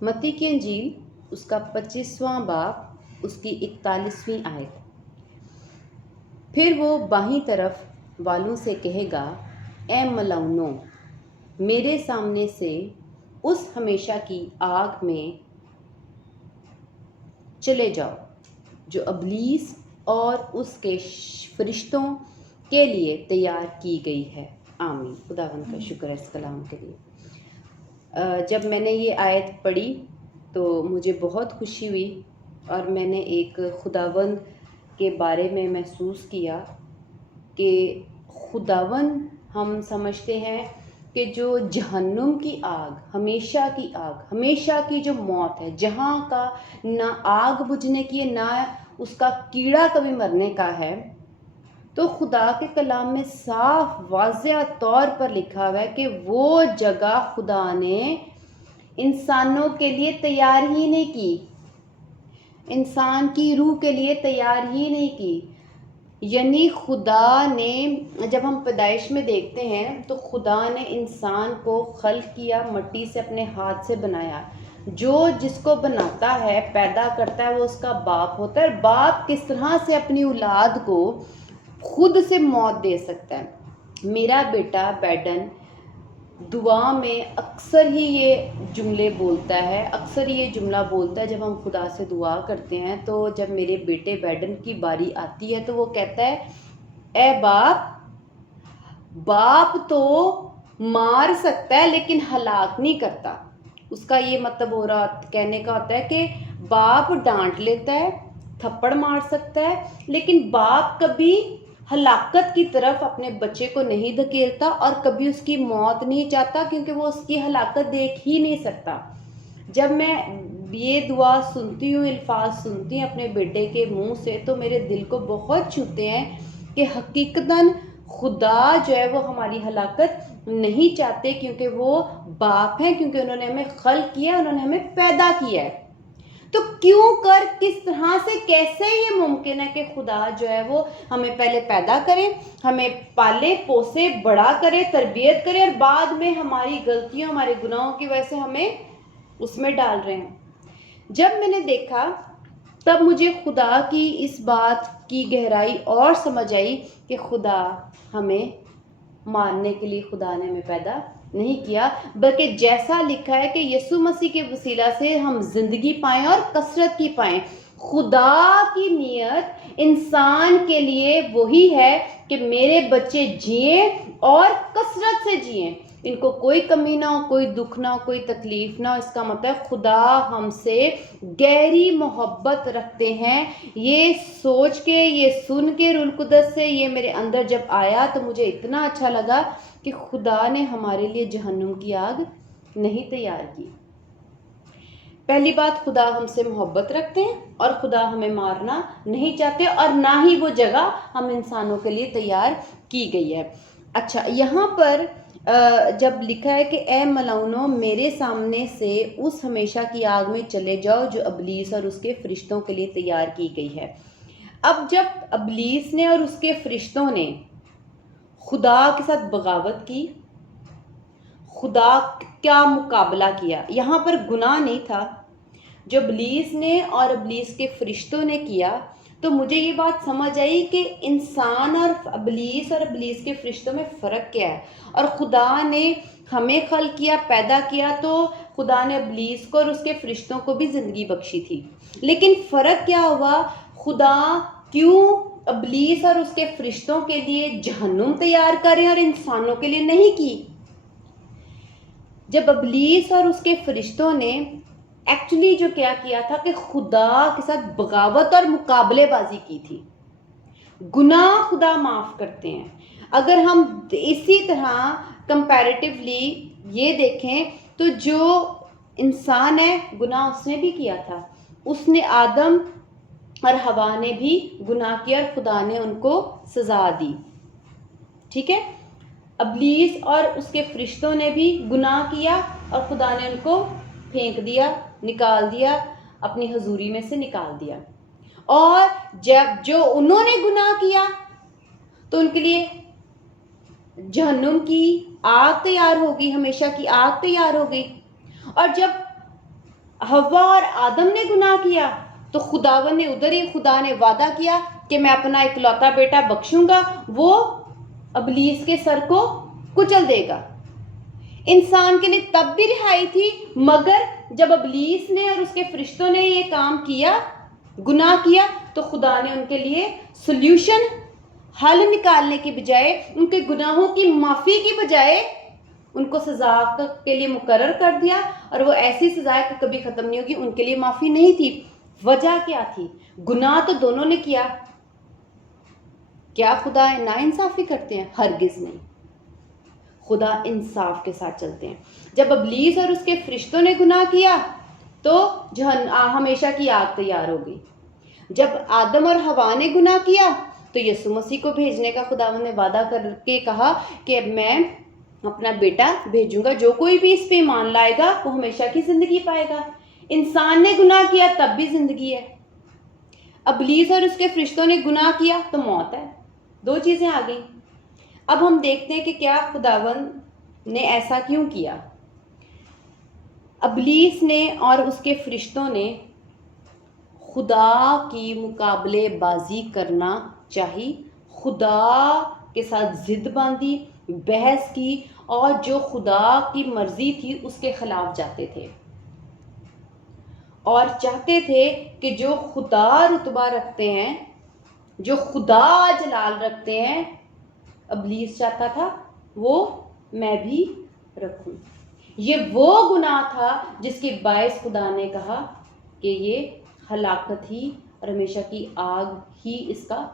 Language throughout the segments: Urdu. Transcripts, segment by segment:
متی کی انجیل اس کا 25واں باب اس کی 41ویں آیت۔ پھر وہ بائیں طرف والوں سے کہے گا، اے ملعونوں، میرے سامنے سے اس ہمیشہ کی آگ میں چلے جاؤ جو ابلیس اور اس کے فرشتوں کے لیے تیار کی گئی ہے۔ آمین۔ خداوند کا شکر ہے اس کلام کے لیے۔ جب میں نے یہ آیت پڑھی تو مجھے بہت خوشی ہوئی اور میں نے ایک خداوند کے بارے میں محسوس کیا کہ خداوند ہم سمجھتے ہیں کہ جو جہنم کی آگ، ہمیشہ کی جو موت ہے، جہاں کا نہ آگ بجھنے کی ہے نہ اس کا کیڑا کبھی مرنے کا ہے، تو خدا کے کلام میں صاف واضح طور پر لکھا ہوا ہے کہ وہ جگہ خدا نے انسانوں کے لیے تیار ہی نہیں کی، انسان کی روح کے لیے تیار ہی نہیں کی۔ یعنی خدا نے، جب ہم پیدائش میں دیکھتے ہیں تو خدا نے انسان کو خلق کیا، مٹی سے اپنے ہاتھ سے بنایا۔ جو جس کو بناتا ہے، پیدا کرتا ہے، وہ اس کا باپ ہوتا ہے۔ اور باپ کس طرح سے اپنی اولاد کو خود سے موت دے سکتا ہے؟ میرا بیٹا بیڈن دعا میں اکثر ہی یہ جملہ بولتا ہے جب ہم خدا سے دعا کرتے ہیں۔ تو جب میرے بیٹے بیڈن کی باری آتی ہے تو وہ کہتا ہے، اے باپ تو مار سکتا ہے لیکن ہلاک نہیں کرتا۔ اس کا یہ مطلب کہنے کا ہوتا ہے کہ باپ ڈانٹ لیتا ہے، تھپڑ مار سکتا ہے، لیکن باپ کبھی ہلاکت کی طرف اپنے بچے کو نہیں دھکیلتا اور کبھی اس کی موت نہیں چاہتا، کیونکہ وہ اس کی ہلاکت دیکھ ہی نہیں سکتا۔ جب میں یہ دعا سنتی ہوں، الفاظ سنتی ہوں اپنے بیٹے کے منہ سے، تو میرے دل کو بہت چھوتے ہیں کہ حقیقتاً خدا جو ہے وہ ہماری ہلاکت نہیں چاہتے، کیونکہ وہ باپ ہیں، کیونکہ انہوں نے ہمیں خلق کیا، انہوں نے ہمیں پیدا کیا ہے۔ تو کس طرح سے کیسے یہ ممکن ہے کہ خدا جو ہے وہ ہمیں پہلے پیدا کرے، ہمیں پالے پوسے بڑا کرے، تربیت کرے، اور بعد میں ہماری غلطیوں، ہمارے گناہوں کی وجہ سے ہمیں اس میں ڈال رہے ہیں؟ جب میں نے دیکھا تب مجھے خدا کی اس بات کی گہرائی اور سمجھ آئی کہ خدا ہمیں مارنے کے لیے خدا نے ہمیں پیدا نہیں کیا، بلکہ جیسا لکھا ہے کہ یسوع مسیح کے وسیلہ سے ہم زندگی پائیں اور کثرت کی پائیں۔ خدا کی نیت انسان کے لیے وہی ہے کہ میرے بچے جئیں اور کثرت سے جئیں، ان کو کوئی کمی نہ ہو، کوئی دکھ نہ ہو، کوئی تکلیف نہ ہو۔ اس کا مطلب خدا ہم سے گہری محبت رکھتے ہیں۔ یہ سوچ کے، یہ سن کے روح القدس سے یہ میرے اندر جب آیا تو مجھے اتنا اچھا لگا کہ خدا نے ہمارے لیے جہنم کی آگ نہیں تیار کی۔ پہلی بات، خدا ہم سے محبت رکھتے ہیں اور خدا ہمیں مارنا نہیں چاہتے، اور نہ ہی وہ جگہ ہم انسانوں کے لیے تیار کی گئی ہے۔ اچھا، یہاں پر جب لکھا ہے کہ اے ملعونوں، میرے سامنے سے اس ہمیشہ کی آگ میں چلے جاؤ جو ابلیس اور اس کے فرشتوں کے لیے تیار کی گئی ہے۔ اب جب ابلیس نے اور اس کے فرشتوں نے خدا کے ساتھ بغاوت کی، خدا کا مقابلہ کیا، یہاں پر گناہ نہیں تھا جو ابلیس نے اور ابلیس کے فرشتوں نے کیا، تو مجھے یہ بات سمجھ آئی کہ انسان اور ابلیس کے فرشتوں میں فرق کیا ہے۔ اور خدا نے ہمیں خلق کیا، پیدا کیا، تو خدا نے ابلیس کو اور اس کے فرشتوں کو بھی زندگی بخشی تھی، لیکن فرق کیا ہوا؟ خدا کیوں ابلیس اور اس کے فرشتوں کے لیے جہنم تیار کریں اور انسانوں کے لیے نہیں کی؟ جب ابلیس اور اس کے فرشتوں نے ایکچولی جو کیا تھا کہ خدا کے ساتھ بغاوت اور مقابلے بازی کی تھی۔ گناہ خدا معاف کرتے ہیں۔ اگر ہم اسی طرح کمپیریٹیولی یہ دیکھیں تو جو انسان ہے، گناہ اس نے بھی کیا تھا، اس نے آدم اور حوا نے بھی گناہ کیا اور خدا نے ان کو سزا دی، ٹھیک ہے؟ ابلیس اور اس کے فرشتوں نے بھی گناہ کیا اور خدا نے ان کو پھینک دیا، نکال دیا، اپنی حضوری میں سے نکال دیا۔ اور جب جو انہوں نے گناہ کیا تو ان کے لیے جہنم کی آگ تیار ہوگی، ہمیشہ کی آگ تیار ہو گئی۔ اور جب حوا اور آدم نے گناہ کیا تو خداوند نے ادھر ہی خدا نے وعدہ کیا کہ میں اپنا اکلوتا بیٹا بخشوں گا، وہ ابلیس کے سر کو کچل دے گا۔ انسان کے لیے تب بھی رہائی تھی، مگر جب ابلیس نے اور اس کے فرشتوں نے یہ کام کیا، گناہ کیا، تو خدا نے ان کے لیے سلیوشن، حل نکالنے کی بجائے، ان کے گناہوں کی معافی کی بجائے ان کو سزا کے لیے مقرر کر دیا، اور وہ ایسی سزا ہے کہ کبھی ختم نہیں ہوگی۔ ان کے لیے معافی نہیں تھی۔ وجہ کیا تھی؟ گناہ تو دونوں نے کیا۔ کیا خدا ناانصافی کرتے ہیں؟ ہرگز نہیں، خدا انصاف کے ساتھ چلتے ہیں۔ جب ابلیس اور اس کے فرشتوں نے گناہ کیا تو ہمیشہ کی آگ تیار ہو گئی۔ جب آدم اور حوا نے گناہ کیا تو یسوع مسیح کو بھیجنے کا خداوند نے وعدہ کر کے کہا کہ میں اپنا بیٹا بھیجوں گا، جو کوئی بھی اس پہ ایمان لائے گا وہ ہمیشہ کی زندگی پائے گا۔ انسان نے گناہ کیا تب بھی زندگی ہے، ابلیس اور اس کے فرشتوں نے گناہ کیا تو موت ہے۔ دو چیزیں آ گئی۔ اب ہم دیکھتے ہیں کہ کیا خداوند نے ایسا کیوں کیا۔ ابلیس نے اور اس کے فرشتوں نے خدا کی مقابلے بازی کرنا چاہی، خدا کے ساتھ ضد باندھی، بحث کی، اور جو خدا کی مرضی تھی اس کے خلاف جاتے تھے، اور چاہتے تھے کہ جو خدا رتبہ رکھتے ہیں، جو خدا جلال رکھتے ہیں، ابلیس چاہتا تھا وہ میں بھی رکھوں۔ یہ وہ گناہ تھا جس کے باعث خدا نے کہا کہ یہ ہلاکت ہی اور ہمیشہ کی آگ ہی اس کا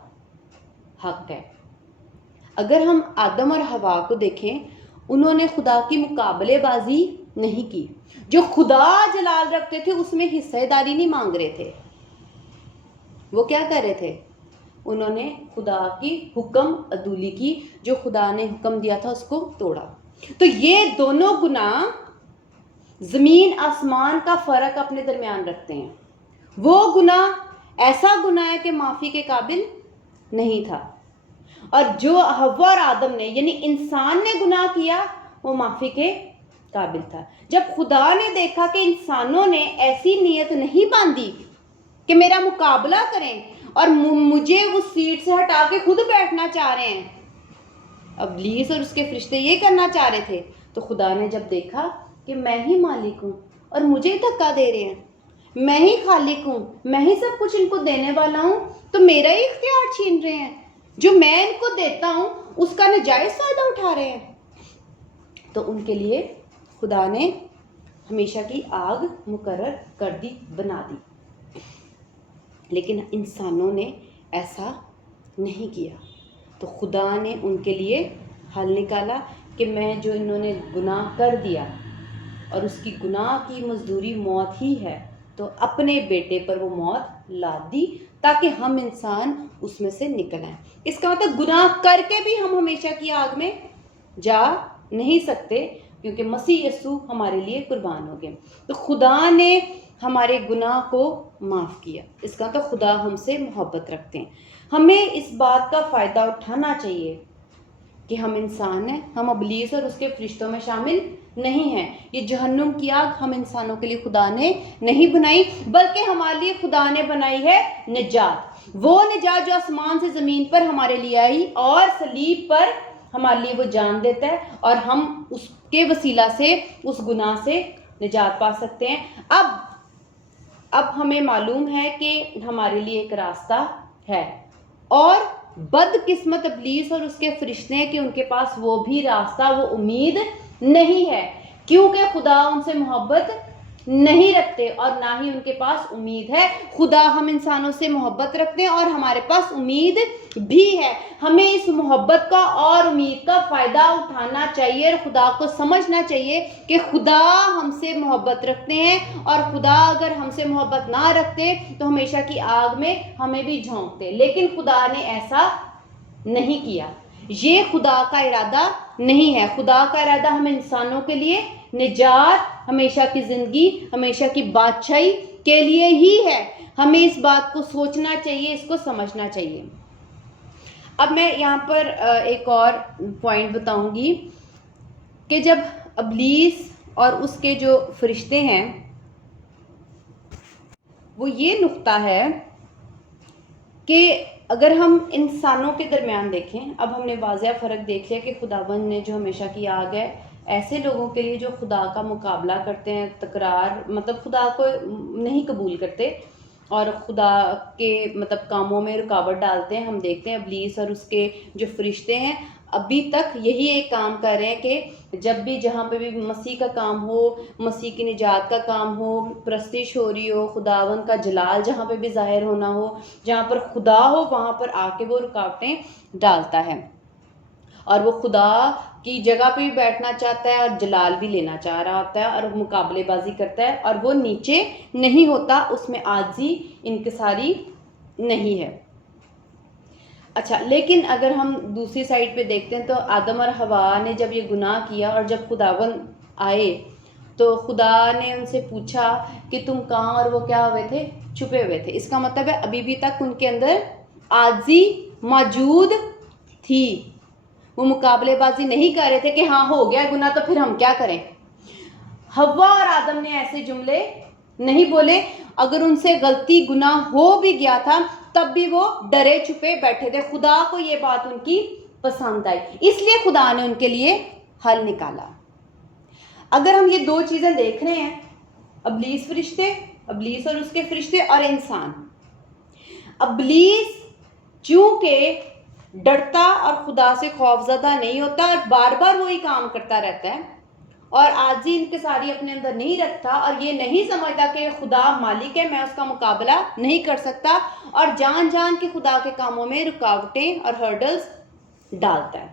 حق ہے۔ اگر ہم آدم اور حوا کو دیکھیں، انہوں نے خدا کی مقابلے بازی نہیں کی۔ جو خدا جلال رکھتے تھے اس میں حصہ داری نہیں مانگ رہے تھے۔ وہ کیا کر رہے تھے؟ انہوں نے خدا کی حکم عدولی کی، جو خدا نے حکم دیا تھا اس کو توڑا۔ تو یہ دونوں گناہ زمین آسمان کا فرق اپنے درمیان رکھتے ہیں۔ وہ گناہ ایسا گناہ ہے کہ معافی کے قابل نہیں تھا، اور جو حوا اور آدم نے یعنی انسان نے گناہ کیا وہ معافی کے قابل تھا۔ جب خدا نے دیکھا کہ انسانوں نے ایسی نیت نہیں باندھی کہ میرا مقابلہ کریں اور مجھے اس سیٹ سے ہٹا کے خود بیٹھنا چاہ رہے ہیں، ابلیس اور اس کے فرشتے یہ کرنا چاہ رہے تھے، تو خدا نے جب دیکھا کہ میں ہی مالک ہوں اور مجھے ہی دھکا دے رہے ہیں، میں ہی خالق ہوں، میں ہی سب کچھ ان کو دینے والا ہوں، تو میرا ہی اختیار چھین رہے ہیں، جو میں ان کو دیتا ہوں اس کا ناجائز فائدہ اٹھا رہے ہیں، تو ان کے لیے خدا نے ہمیشہ کی آگ مقرر کر دی، بنا دی۔ لیکن انسانوں نے ایسا نہیں کیا، تو خدا نے ان کے لیے حل نکالا کہ میں جو انہوں نے گناہ کر دیا اور اس کی گناہ کی مزدوری موت ہی ہے، تو اپنے بیٹے پر وہ موت لاد دی تاکہ ہم انسان اس میں سے نکل آئیں۔ اس کا مطلب گناہ کر کے بھی ہم ہمیشہ کی آگ میں جا نہیں سکتے، کیونکہ مسیح یسوع ہمارے لیے قربان ہو گئے۔ تو خدا نے ہمارے گناہ کو معاف کیا، اس کا تو خدا ہم سے محبت رکھتے ہیں۔ ہمیں اس بات کا فائدہ اٹھانا چاہیے کہ ہم انسان ہیں، ہم ابلیس اور اس کے فرشتوں میں شامل نہیں ہیں۔ یہ جہنم کی آگ ہم انسانوں کے لیے خدا نے نہیں بنائی، بلکہ ہمارے لیے خدا نے بنائی ہے نجات، وہ نجات جو آسمان سے زمین پر ہمارے لیے آئی اور صلیب پر ہمارے لیے وہ جان دیتا ہے، اور ہم اس کے وسیلہ سے اس گناہ سے نجات پا سکتے ہیں۔ اب ہمیں معلوم ہے کہ ہمارے لیے ایک راستہ ہے، اور بد قسمت ابلیس اور اس کے فرشتے ہیں کہ ان کے پاس وہ بھی راستہ، وہ امید نہیں ہے، کیونکہ خدا ان سے محبت نہیں رکھتے اور نہ ہی ان کے پاس امید ہے۔ خدا ہم انسانوں سے محبت رکھتے ہیں اور ہمارے پاس امید بھی ہے۔ ہمیں اس محبت کا اور امید کا فائدہ اٹھانا چاہیے اور خدا کو سمجھنا چاہیے کہ خدا ہم سے محبت رکھتے ہیں، اور خدا اگر ہم سے محبت نہ رکھتے تو ہمیشہ کی آگ میں ہمیں بھی جھونکتے، لیکن خدا نے ایسا نہیں کیا۔ یہ خدا کا ارادہ نہیں ہے۔ خدا کا ارادہ ہم انسانوں کے لیے نجات، ہمیشہ کی زندگی، ہمیشہ کی بادشاہی کے لیے ہی ہے۔ ہمیں اس بات کو سوچنا چاہیے، اس کو سمجھنا چاہیے۔ اب میں یہاں پر ایک اور پوائنٹ بتاؤں گی کہ جب ابلیس اور اس کے جو فرشتے ہیں وہ یہ نقطہ ہے کہ اگر ہم انسانوں کے درمیان دیکھیں، اب ہم نے واضح فرق دیکھ لیا کہ خداوند نے جو ہمیشہ کی آگ ہے ایسے لوگوں کے لیے جو خدا کا مقابلہ کرتے ہیں، تکرار مطلب خدا کو نہیں قبول کرتے اور خدا کے مطلب کاموں میں رکاوٹ ڈالتے ہیں. ہم دیکھتے ہیں ابلیس اور اس کے جو فرشتے ہیں ابھی تک یہی ایک کام کر رہے ہیں کہ جب بھی جہاں پہ بھی مسیح کا کام ہو، مسیح کی نجات کا کام ہو، پرستش ہو رہی ہو، خداوند کا جلال جہاں پہ بھی ظاہر ہونا ہو، جہاں پر خدا ہو وہاں پر آ کے وہ رکاوٹیں ڈالتا ہے اور وہ خدا کی جگہ پہ بھی بیٹھنا چاہتا ہے اور جلال بھی لینا چاہ رہا ہوتا ہے اور مقابلے بازی کرتا ہے اور وہ نیچے نہیں ہوتا، اس میں عاجزی انکساری نہیں ہے. اچھا، لیکن اگر ہم دوسری سائڈ پہ دیکھتے ہیں تو آدم اور حوا نے جب یہ گناہ کیا اور جب خداوند آئے تو خدا نے ان سے پوچھا کہ تم کہاں، اور وہ کیا ہوئے تھے؟ چھپے ہوئے تھے. اس کا مطلب ہے ابھی بھی تک ان کے اندر عاجزی موجود تھی. وہ مقابلے بازی نہیں کر رہے تھے کہ ہاں ہو گیا گناہ تو پھر ہم کیا کریں. حوا اور آدم نے ایسے جملے نہیں بولے. اگر ان سے غلطی گناہ ہو بھی گیا تھا تب بھی وہ ڈرے چھپے بیٹھے تھے. خدا کو یہ بات ان کی پسند آئی، اس لیے خدا نے ان کے لیے حل نکالا. اگر ہم یہ دو چیزیں دیکھ رہے ہیں، ابلیس اور اس کے فرشتے اور انسان. ابلیس چونکہ ڈرتا اور خدا سے خوفزدہ نہیں ہوتا اور بار بار وہی کام کرتا رہتا ہے اور عاجزی انکساری اپنے اندر نہیں رکھتا اور یہ نہیں سمجھتا کہ خدا مالک ہے، میں اس کا مقابلہ نہیں کر سکتا، اور جان جان کے خدا کے کاموں میں رکاوٹیں اور ہرڈلز ڈالتا ہے.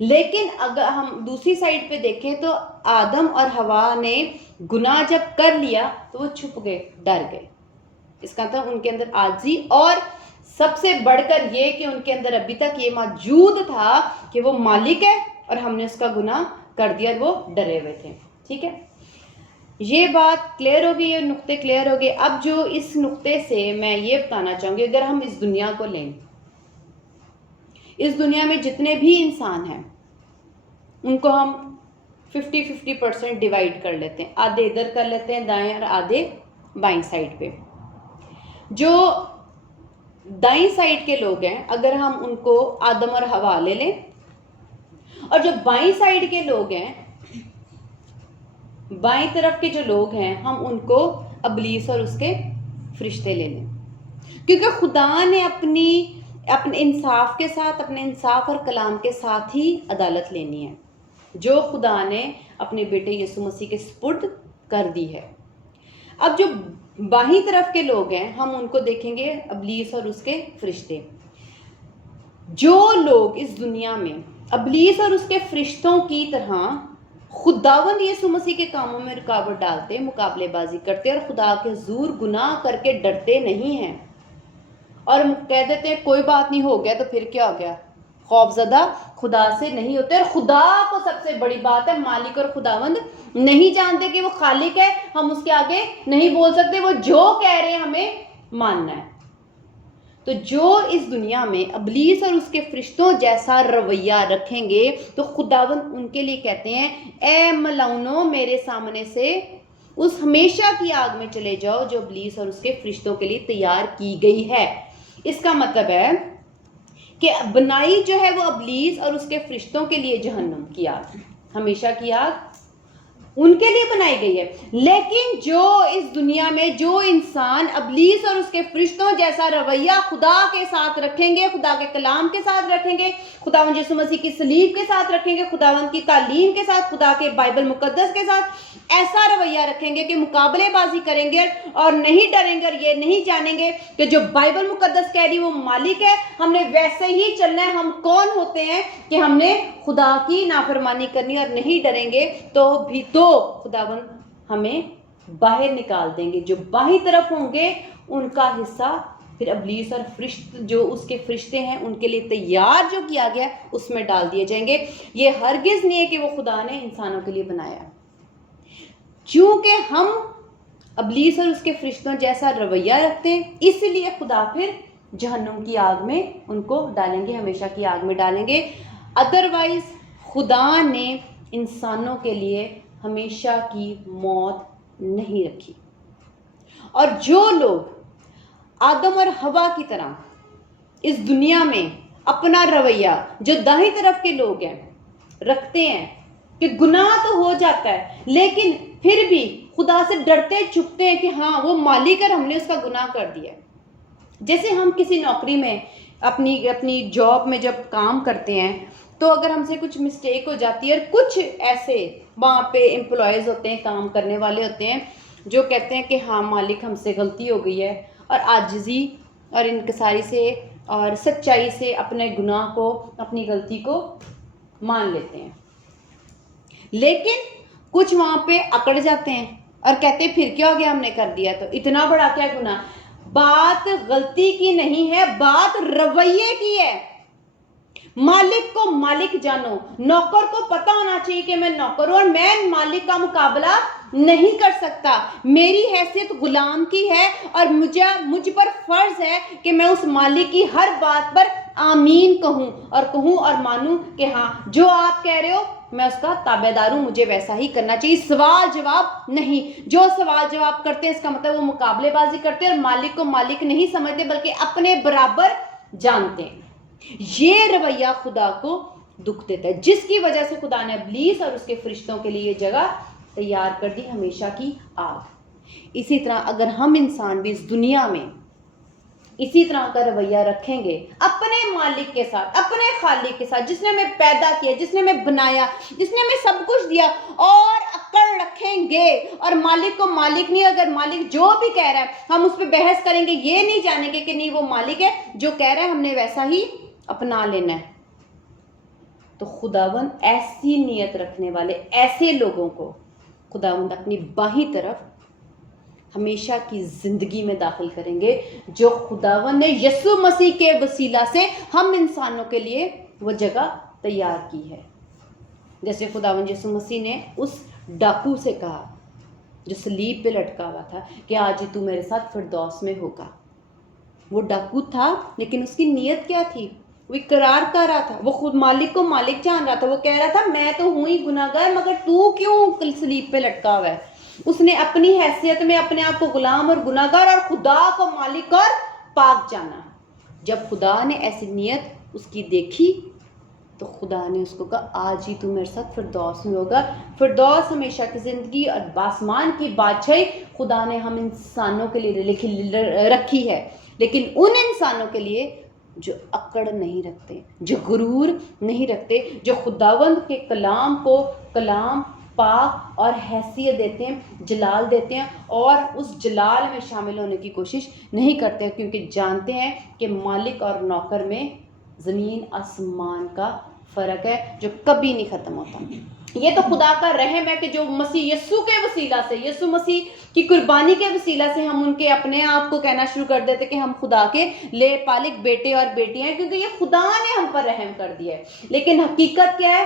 لیکن اگر ہم دوسری سائڈ پہ دیکھیں تو آدم اور حوا نے گناہ جب کر لیا تو وہ چھپ گئے، ڈر گئے. اس کا مطلب ان کے اندر عاجزی، اور سب سے بڑھ کر یہ کہ ان کے اندر ابھی تک یہ موجود تھا کہ وہ مالک ہے اور ہم نے اس کا گناہ کر دیا اور وہ ڈرے ہوئے تھے. ٹھیک ہے، یہ بات کلیئر ہوگی، یہ نقطے کلیئر ہو گئے. اب جو اس نقطے سے میں یہ بتانا چاہوں گی، اگر ہم اس دنیا کو لیں، اس دنیا میں جتنے بھی انسان ہیں ان کو ہم 50-50% ڈیوائڈ کر لیتے ہیں. آدھے ادھر کر لیتے ہیں دائیں اور آدھے بائیں سائڈ پہ. جو دائیں سائڈ کے لوگ ہیں اگر ہم ان کو آدم اور حوا لے لیں، اور جو بائیں سائڈ کے لوگ ہیں، بائیں طرف کے جو لوگ ہیں، ہم ان کو ابلیس اور اس کے فرشتے لے لیں. کیونکہ خدا نے اپنے انصاف کے ساتھ، اپنے انصاف اور کلام کے ساتھ ہی عدالت لینی ہے جو خدا نے اپنے بیٹے یسوع مسیح کے سپرد کر دی ہے. اب جو بائیں طرف کے لوگ ہیں ہم ان کو دیکھیں گے ابلیس اور اس کے فرشتے. جو لوگ اس دنیا میں ابلیس اور اس کے فرشتوں کی طرح خداوند یسوع مسیح کے کاموں میں رکاوٹ ڈالتے، مقابلے بازی کرتے اور خدا کے حضور گناہ کر کے ڈرتے نہیں ہیں اور کہہ دیتے ہیں کوئی بات نہیں، ہو گیا تو پھر کیا ہو گیا، خوف زدہ خدا سے نہیں ہوتے. اور خدا کو سب سے بڑی بات ہے مالک اور خداوند نہیں جانتے کہ وہ خالق ہے، ہم اس کے آگے نہیں بول سکتے، وہ جو کہہ رہے ہیں ہمیں ماننا ہے. تو جو اس دنیا میں ابلیس اور اس کے فرشتوں جیسا رویہ رکھیں گے تو خداوند ان کے لیے کہتے ہیں اے ملعونو، میرے سامنے سے اس ہمیشہ کی آگ میں چلے جاؤ جو ابلیس اور اس کے فرشتوں کے لیے تیار کی گئی ہے. اس کا مطلب ہے کہ بنائی جو ہے وہ ابلیس اور اس کے فرشتوں کے لیے جہنم کی آگ، ہمیشہ کی آگ ان کے لیے بنائی گئی ہے. لیکن جو اس دنیا میں جو انسان ابلیس اور اس کے فرشتوں جیسا رویہ خدا کے ساتھ رکھیں گے، خدا کے کلام کے ساتھ رکھیں گے، خداوند یسوع مسیح کی صلیب کے ساتھ رکھیں گے، خداوند کی تعلیم کے ساتھ، خدا کے بائبل مقدس کے ساتھ ایسا رویہ رکھیں گے کہ مقابلے بازی کریں گے اور نہیں ڈریں گے اور یہ نہیں جانیں گے کہ جو بائبل مقدس کہہ رہی وہ مالک ہے، ہم نے ویسے ہی چلنا ہے. ہم کون ہوتے ہیں کہ ہم نے خدا کی نافرمانی کرنی اور نہیں ڈریں گے تو بھی تو خداوند ہمیں باہر نکال دیں گے. جو باہر طرف ہوں گے ان کا حصہ پھر ابلیس اور فرشت جو اس کے فرشتے ہیں ان کے لیے تیار جو کیا گیا اس میں ڈال دیے جائیں گے. یہ ہرگز نہیں ہے کہ وہ خدا نے انسانوں کے لیے بنایا. چونکہ ہم ابلیس اور اس کے فرشتوں جیسا رویہ رکھتے ہیں اس لیے خدا پھر جہنم کی آگ میں ان کو ڈالیں گے، ہمیشہ کی آگ میں ڈالیں گے. ادروائز خدا نے انسانوں کے لیے ہمیشہ کی موت نہیں رکھی. اور جو لوگ آدم اور ہوا کی طرح اس دنیا میں اپنا رویہ جو دائیں طرف کے لوگ ہیں رکھتے ہیں کہ گناہ تو ہو جاتا ہے لیکن پھر بھی خدا سے ڈرتے چھپتے ہیں کہ ہاں وہ مالک ہے، ہم نے اس کا گناہ کر دیا ہے. جیسے ہم کسی نوکری میں اپنی جاب میں جب کام کرتے ہیں تو اگر ہم سے کچھ مسٹیک ہو جاتی ہے، اور کچھ ایسے وہاں پہ امپلائیز ہوتے ہیں، کام کرنے والے ہوتے ہیں جو کہتے ہیں کہ ہاں مالک ہم سے غلطی ہو گئی ہے، اور عاجزی اور انکساری سے اور سچائی سے اپنے گناہ کو، اپنی غلطی کو مان لیتے ہیں. لیکن کچھ وہاں پہ اکڑ جاتے ہیں اور کہتے ہیں پھر کیا ہو گیا، ہم نے کر دیا تو اتنا بڑا کیا گناہ. بات غلطی کی نہیں ہے، بات رویے کی ہے. مالک کو مالک جانو، نوکر کو پتہ ہونا چاہیے کہ میں نوکر ہوں اور میں مالک کا مقابلہ نہیں کر سکتا. میری حیثیت غلام کی ہے اور مجھ پر فرض ہے کہ میں اس مالک کی ہر بات پر آمین کہوں اور مانوں کہ ہاں جو آپ کہہ رہے ہو میں اس کا تابع دار ہوں، مجھے ویسا ہی کرنا چاہیے. سوال جواب نہیں. جو سوال جواب کرتے ہیں اس کا مطلب وہ مقابلے بازی کرتے ہیں اور مالک کو مالک نہیں سمجھتے بلکہ اپنے برابر جانتے ہیں. یہ رویہ خدا کو دکھ دیتا ہے، جس کی وجہ سے خدا نے ابلیس اور اس کے فرشتوں کے لیے جگہ تیار کر دی، ہمیشہ کی آگ. اسی طرح اگر ہم انسان بھی اس دنیا میں اسی طرح کا رویہ رکھیں گے اپنے مالک کے ساتھ، اپنے خالق کے ساتھ، جس نے ہمیں پیدا کیا، جس نے ہمیں بنایا، جس نے ہمیں سب کچھ دیا، اور اکڑ رکھیں گے اور مالک کو مالک نہیں، اگر مالک جو بھی کہہ رہا ہے ہم اس پہ بحث کریں گے، یہ نہیں جانیں گے کہ نہیں وہ مالک ہے، جو کہہ رہا ہے ہم نے ویسا ہی اپنا لینا ہے، تو خداوند ایسی نیت رکھنے والے ایسے لوگوں کو خداوند اپنی بائیں طرف ہمیشہ کی زندگی میں داخل کریں گے، جو خداوند نے یسوع مسیح کے وسیلہ سے ہم انسانوں کے لیے وہ جگہ تیار کی ہے. جیسے خداوند یسوع مسیح نے اس ڈاکو سے کہا جو صلیب پہ لٹکا ہوا تھا کہ آج ہی تو میرے ساتھ فردوس میں ہوگا. وہ ڈاکو تھا لیکن اس کی نیت کیا تھی؟ وہ اقرار کر رہا تھا، وہ خود مالک کو مالک جان رہا تھا، وہ کہہ رہا تھا میں تو ہوں ہی گناہ گار مگر تو کیوں صلیب پہ لٹکا ہوا ہے. اس نے اپنی حیثیت میں اپنے آپ کو غلام اور گناہ گار اور خدا کو مالک اور پاک جانا. جب خدا نے ایسی نیت اس کی دیکھی تو خدا نے اس کو کہا آج ہی تو میرے ساتھ فردوس میں ہوگا. فردوس ہمیشہ کی زندگی اور آسمان کی بادشاہی خدا نے ہم انسانوں کے لیے رکھی ہے، لیکن ان انسانوں کے لیے جو اکڑ نہیں رکھتے، جو غرور نہیں رکھتے، جو خداوند کے کلام کو کلام پاک اور حیثیت دیتے ہیں، جلال دیتے ہیں، اور اس جلال میں شامل ہونے کی کوشش نہیں کرتے کیونکہ جانتے ہیں کہ مالک اور نوکر میں زمین آسمان کا فرق ہے جو کبھی نہیں ختم ہوتا. یہ تو خدا کا رحم ہے کہ جو مسیح یسوع کے وسیلہ سے، یسوع مسیح کی قربانی کے وسیلہ سے ہم ان کے اپنے آپ کو کہنا شروع کر دیتے کہ ہم خدا کے لے پالک بیٹے اور بیٹیاں ہیں، کیونکہ یہ خدا نے ہم پر رحم کر دیا ہے. لیکن حقیقت کیا ہے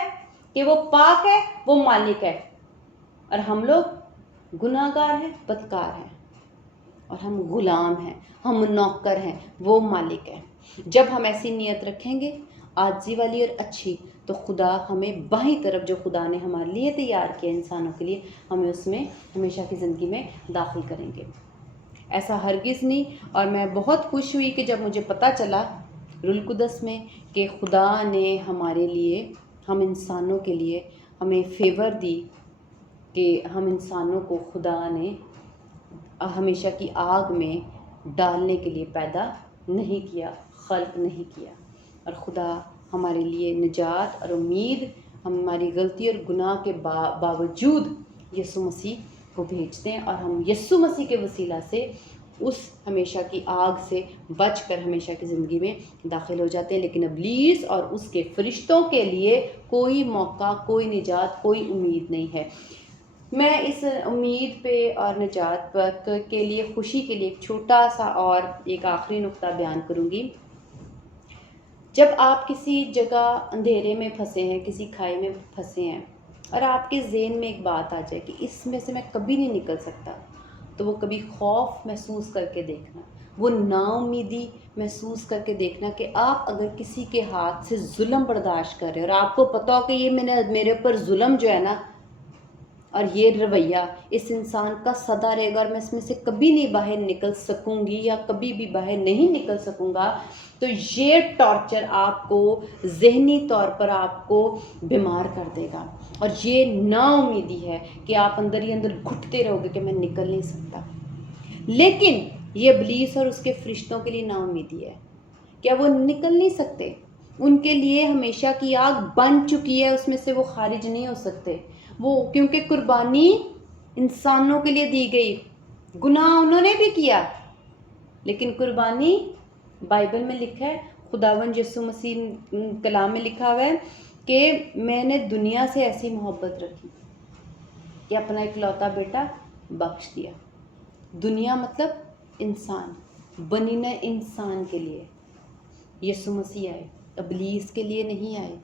کہ وہ پاک ہے، وہ مالک ہے، اور ہم لوگ گناہ گار ہیں، بدکار ہیں، اور ہم غلام ہیں، ہم نوکر ہیں، وہ مالک ہے. جب ہم ایسی نیت رکھیں گے عاجزی والی اور اچھی، تو خدا ہمیں بائیں طرف جو خدا نے ہمارے لیے تیار کیا انسانوں کے لیے، ہمیں اس میں ہمیشہ کی زندگی میں داخل کریں گے. ایسا ہرگز نہیں. اور میں بہت خوش ہوئی کہ جب مجھے پتہ چلا روح القدس میں کہ خدا نے ہمارے لیے، ہم انسانوں کے لیے ہمیں فیور دی کہ ہم انسانوں کو خدا نے ہمیشہ کی آگ میں ڈالنے کے لیے پیدا نہیں کیا، خلق نہیں کیا. اور خدا ہمارے لیے نجات اور امید ہماری غلطی اور گناہ کے باوجود یسوع مسیح کو بھیجتے ہیں، اور ہم یسوع مسیح کے وسیلہ سے اس ہمیشہ کی آگ سے بچ کر ہمیشہ کی زندگی میں داخل ہو جاتے ہیں. لیکن ابلیس اور اس کے فرشتوں کے لیے کوئی موقع، کوئی نجات، کوئی امید نہیں ہے. میں اس امید پہ اور نجات کے لیے، خوشی کے لیے ایک چھوٹا سا اور ایک آخری نقطہ بیان کروں گی. جب آپ کسی جگہ اندھیرے میں پھنسے ہیں، کسی کھائی میں پھنسے ہیں، اور آپ کے ذہن میں ایک بات آ جائے کہ اس میں سے میں کبھی نہیں نکل سکتا، تو وہ کبھی خوف محسوس کر کے دیکھنا، وہ نا امیدی محسوس کر کے دیکھنا کہ آپ اگر کسی کے ہاتھ سے ظلم برداشت کر رہے ہیں اور آپ کو پتہ ہو کہ یہ میرے اوپر ظلم جو ہے نا اور یہ رویہ اس انسان کا سدا رہے گا اور میں اس میں سے کبھی نہیں باہر نکل سکوں گی یا کبھی بھی باہر نہیں نکل سکوں گا، تو یہ ٹارچر آپ کو ذہنی طور پر آپ کو بیمار کر دے گا، اور یہ نا امیدی ہے کہ آپ اندر ہی اندر گھٹتے رہو گے کہ میں نکل نہیں سکتا۔ لیکن یہ ابلیس اور اس کے فرشتوں کے لیے نا امیدی ہے، کیا وہ نکل نہیں سکتے؟ ان کے لیے ہمیشہ کی آگ بن چکی ہے، اس میں سے وہ خارج نہیں ہو سکتے۔ وہ کیونکہ قربانی انسانوں کے لیے دی گئی، گناہ انہوں نے بھی کیا، لیکن قربانی بائبل میں لکھا ہے، خداوند یسوع مسیح کلام میں لکھا ہوا ہے کہ میں نے دنیا سے ایسی محبت رکھی کہ اپنا اکلوتا بیٹا بخش دیا۔ دنیا مطلب انسان، بنینا انسان کے لیے یسوع مسیح آئے، ابلیس کے لیے نہیں آئے،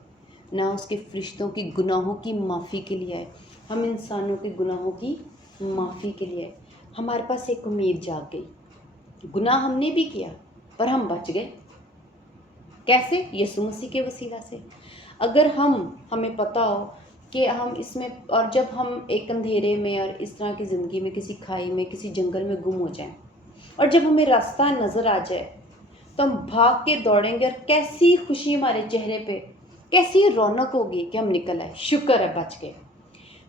نہ اس کے فرشتوں کی گناہوں کی معافی کے لیے آئے، ہم انسانوں کے گناہوں کی معافی کے لیے آئے۔ ہمارے پاس ایک امید جاگ گئی، گناہ ہم نے بھی کیا پر ہم بچ گئے، کیسے؟ یسوع مسیح کے وسیلہ سے۔ اگر ہمیں پتہ ہو کہ ہم اس میں، اور جب ہم ایک اندھیرے میں اور اس طرح کی زندگی میں کسی کھائی میں کسی جنگل میں گم ہو جائیں، اور جب ہمیں راستہ نظر آ جائے تو ہم بھاگ کے دوڑیں گے، اور کیسی خوشی ہمارے چہرے پہ، کیسی رونق ہوگی کہ ہم نکل آئے، شکر ہے بچ گئے۔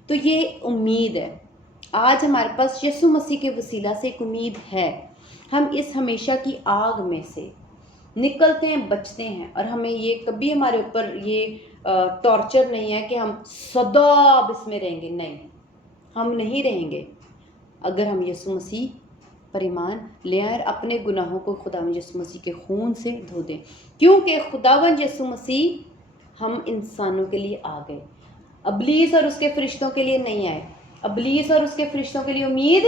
تو یہ امید ہے، آج ہمارے پاس یسوع مسیح کے وسیلہ سے ایک امید ہے، ہم اس ہمیشہ کی آگ میں سے نکلتے ہیں، بچتے ہیں، اور ہمیں یہ کبھی ہمارے اوپر یہ ٹارچر نہیں ہے کہ ہم سدا اب اس میں رہیں گے، نہیں، ہم نہیں رہیں گے اگر ہم یسوع مسیح پر ایمان لے آئیں اور اپنے گناہوں کو خداوند یسوع مسیح کے خون سے دھو دیں، کیونکہ خداوند یسوع مسیح ہم انسانوں کے لیے آ گئے، ابلیس اور اس کے فرشتوں کے لیے نہیں آئے، ابلیس اور اس کے فرشتوں کے لیے امید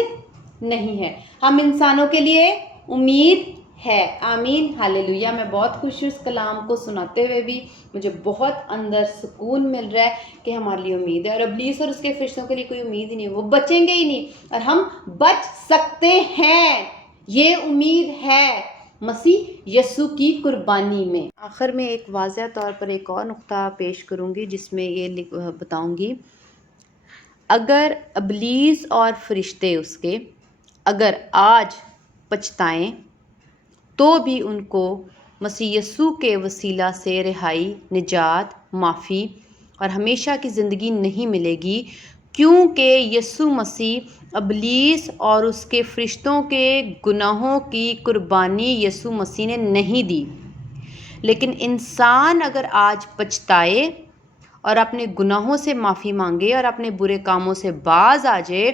نہیں ہے، ہم انسانوں کے لیے امید ہے۔ آمین، ہاللیلویہ۔ میں بہت خوش ہوں اس کلام کو سناتے ہوئے بھی، مجھے بہت اندر سکون مل رہا ہے کہ ہمارے لیے امید ہے، اور ابلیس اور اس کے فرشتوں کے لیے کوئی امید ہی نہیں، وہ بچیں گے ہی نہیں، اور ہم بچ سکتے ہیں، یہ امید ہے مسیح یسوع کی قربانی میں۔ آخر میں ایک واضح طور پر ایک اور نقطہ پیش کروں گی جس میں یہ بتاؤں گی، اگر ابلیس اور فرشتے اس کے اگر آج پچھتائیں تو بھی ان کو مسیح یسوع کے وسیلہ سے رہائی، نجات، معافی اور ہمیشہ کی زندگی نہیں ملے گی، کیونکہ یسوع مسیح ابلیس اور اس کے فرشتوں کے گناہوں کی قربانی یسوع مسیح نے نہیں دی۔ لیکن انسان اگر آج پچھتائے اور اپنے گناہوں سے معافی مانگے اور اپنے برے کاموں سے باز آ جائے،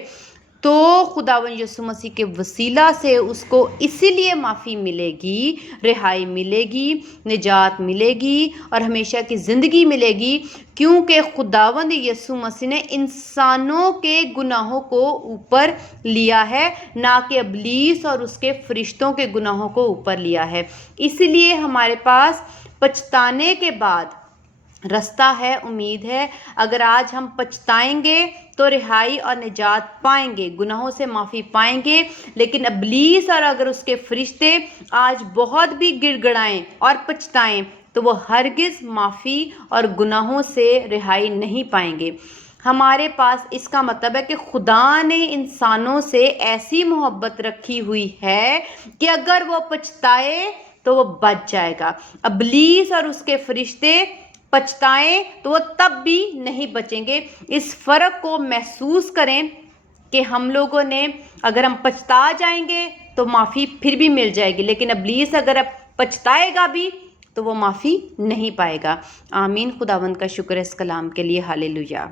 تو خداوند یسوع مسیح کے وسیلہ سے اس کو اسی لیے معافی ملے گی، رہائی ملے گی، نجات ملے گی اور ہمیشہ کی زندگی ملے گی، کیونکہ خداوند یسوع مسیح نے انسانوں کے گناہوں کو اوپر لیا ہے، نہ کہ ابلیس اور اس کے فرشتوں کے گناہوں کو اوپر لیا ہے۔ اسی لیے ہمارے پاس پچھتانے کے بعد رستہ ہے، امید ہے۔ اگر آج ہم پچھتائیں گے تو رہائی اور نجات پائیں گے، گناہوں سے معافی پائیں گے، لیکن ابلیس اور اگر اس کے فرشتے آج بہت بھی گڑ گڑائیں اور پچھتائیں تو وہ ہرگز معافی اور گناہوں سے رہائی نہیں پائیں گے۔ ہمارے پاس اس کا مطلب ہے کہ خدا نے انسانوں سے ایسی محبت رکھی ہوئی ہے کہ اگر وہ پچھتائے تو وہ بچ جائے گا۔ ابلیس اور اس کے فرشتے پچھتائیں تو وہ تب بھی نہیں بچیں گے۔ اس فرق کو محسوس کریں کہ ہم لوگوں نے، اگر ہم پچھتا جائیں گے تو معافی پھر بھی مل جائے گی، لیکن ابلیس اگر پچھتائے گا بھی تو وہ معافی نہیں پائے گا۔ آمین۔ خداوند کا شکر ہے اس کلام کے لیے، ہاللیلویہ۔